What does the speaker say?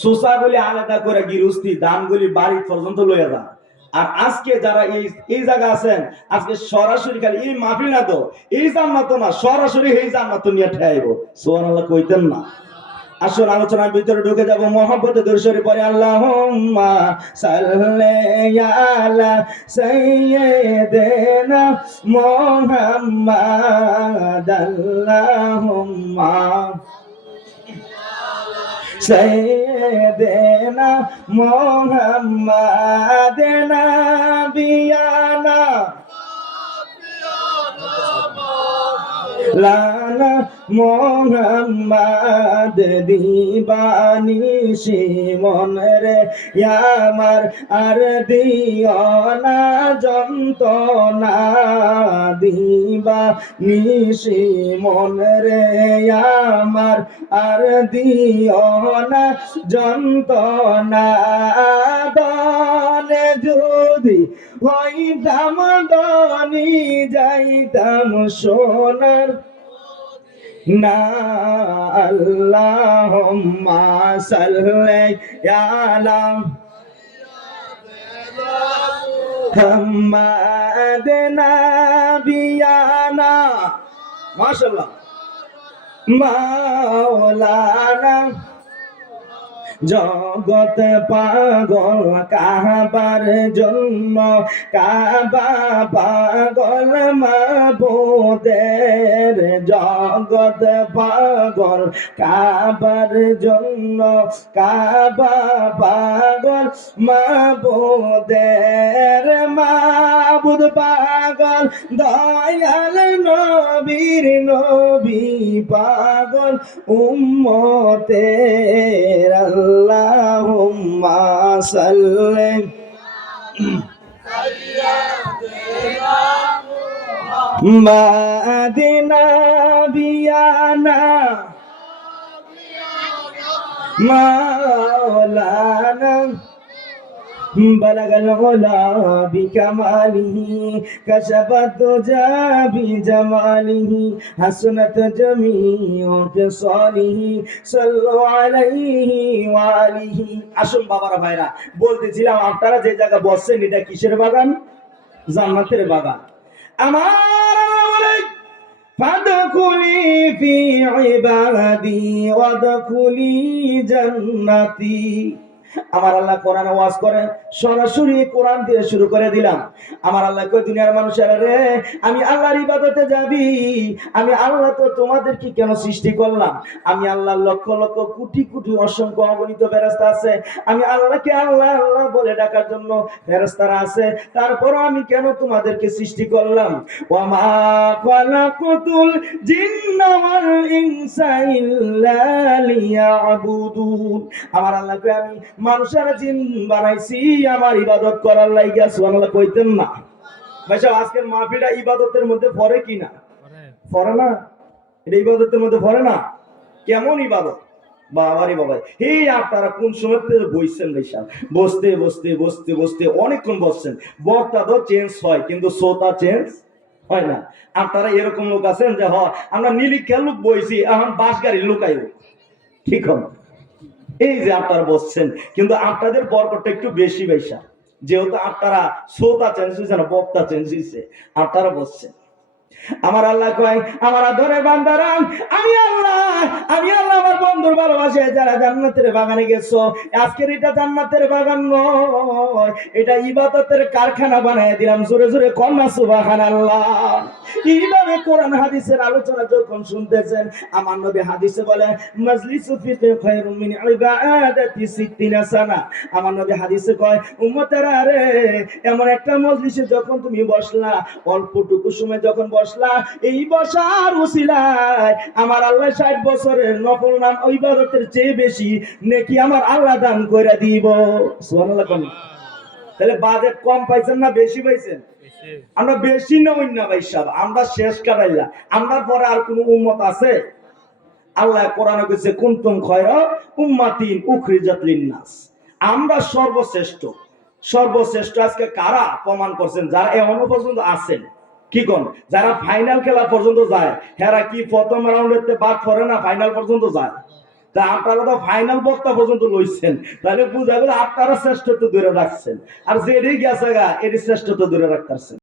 সুসাগুলি আলাদা করে গিরুস্তি দানগুলি বাড়ি পর্যন্ত লইয়া যান। আর আজকে যারা এই এই জায়গা আছেন, আজকে সরাসরি খালি, এই মাহফিল না তো, এই জান্নাত না, সরাসরি এই জান্নাত নিয়ে ঠেয়াইব সোহান আল্লাহ কইতেন না। আসুন আলোচনার ভিতরে ঢুকে যাব মোহাম্মতে দর্শরে পরে আল্লাহুম্মা সাল্লি আলা সাইয়্যিদিনা মুহাম্মাদ দেনা মহমা দেনা বিয়ানা লানা মোহাম্মদ দিবানি শিমন রে আমার আর দিও না যন্ত্রণা। দিবা নিশি মন রে আমার আর দিও না যন্ত্রণা দনে যদি হইতাম দনি যাইতাম সোনার। মাশাআল্লাহ। মাওলানা জগত পাগল কাবার জন্ম কাবা পাগল মাবুদের জগত পাগল, কাবার জন্ম কাবা পাগল মাবুদের মাবুদ পাগল, দয়াল নবীর নবী পাগল, উম্মতের আল্লাহুম্মা সাল্লি। মাদিনা বিয়ানা। মাওলানা بلغ العلا بكماله كشف الدجى بجماله حسنت جميع خصاله صلوا عليه وآله আসুন বাবারা ভাইরা বলতেছিলাম আপনারা যে জায়গা বসছেন এটা কিসের বাগান জান্নাতের বাগান আমার আল্লাহ বলে ফাদখুলি ফি ইবাদি ওয়াদখুলি জান্নাতি আমার আল্লাহ কোরআন ওয়াজ করে সরাসরি কোরআন দিয়ে শুরু করে দিলাম। আমার আল্লাহ কই দুনিয়ার মানুষেরা রে, আমি আল্লাহর ইবাদতে যাবি। আমি আল্লাহ তো তোমাদেরকে কেন সৃষ্টি করলাম? আমি আল্লাহ লক্ষ লক্ষ কোটি কোটি অসংখ্য অগণিত ফেরেস্তা আছে। আমি আল্লাহকে আল্লাহ আল্লাহ বলে ডাকার জন্য ফেরেস্তারা আছে। তারপরও আমি কেন তোমাদেরকে সৃষ্টি করলাম? ওয়ামা খালাকুতুল জিন্না ওয়াল ইনসা ইল্লা লিয়াবুদুন। আমার আল্লাহকে আমি মানুষের জিন বানাইছি আমার ইবাদত করার লাইগা সুবহানাল্লাহ কইতেন না। ভাই সাহেব আজকের মাহফিলটা ইবাদতের মধ্যে পড়ে কি না পড়ে না? এটা ইবাদতের মধ্যে পড়ে না? কেমন ইবাদত? বাবারে বাবা। হে আপনারা কোন সময় থেকে বইছেন ভাই সাহেব? বসতে বসতে বসতে বসতে অনেকক্ষণ বসছেন। বক্তা তো চেঞ্জ হয় কিন্তু শ্রোতা চেঞ্জ হয় না। আপনারা এরকম লোক আছেন যে হ আমরা নীলিক্ষা লোক বইছি এখন বাস গাড়ি লুকাইব ঠিক হবে এই যে আপনারা বসছেন, কিন্তু আপনাদের বরকটটা একটু বেশি বেশা যেহেতু আপনারা শ্রোতা চেঞ্জ হয়েছে না, বক্তা চেঞ্জ হয়েছে আপনারা বসছেন। আমার আল্লাহ কয়, আমার আদরের বান্দারা, আমি আল্লাহ আমি আল্লাহ আমার বন্ধুর ভালোবাসে, যারা জান্নাতের বাগানে গেছো। আজকের এটা জান্নাতের বাগান নয়, এটা ইবাদতের কারখানা বানায় দিলাম। জোরে জোরে কন্যা সুবাহান আল্লাহ এইভাবে কোরআন হাদিসের আলোচনা যখন শুনতেছেন, আমার নবী হাদিসে বলে, মাজলিসু ফিতে খায়রুম মিন ইবাদাতি সিত্তিনা আমার নবী হাদিসে কয়, উম্মতেরা রে, এমন একটা মজলিসে যখন তুমি বসলা, অল্পটুকু সময় যখন বসলা এই বসার উসিলায় আমার আল্লাহ ষাট বছরের নফল নাম ইবাদতের চেয়ে বেশি নেকি আমার আল্লাহ দান করে দিব। তাহলে বাজেট কম পাইছেন না বেশি পাইছেন? আমরা বেশি নই না ভাই সাহেব আমরা শেষ কাটাইলা। আমরা পরে আর কোন উম্মত আছে? আল্লাহ কোরআনে কইছে কুনতুম খয়রা উম্মাতিন উখরিজাত লিন্নাস। আমরা সর্বশ্রেষ্ঠ। সর্বশ্রেষ্ঠ আজকে কারা প্রমাণ করছেন? যারা এখনও পর্যন্ত আছেন। কি কোন যারা ফাইনাল খেলা পর্যন্ত যায়, হেরা কি প্রথম রাউন্ডেতে বাদ পড়ে না ফাইনাল পর্যন্ত যায়? তা আপনারা তো ফাইনাল বক্তা পর্যন্ত লইছেন। তাহলে বুঝা গেল আপনারা শ্রেষ্ঠত্ব ধরে রাখছেন। আর যে এটি গেছে গা এটি শ্রেষ্ঠত্ব ধরে রাখতেছেন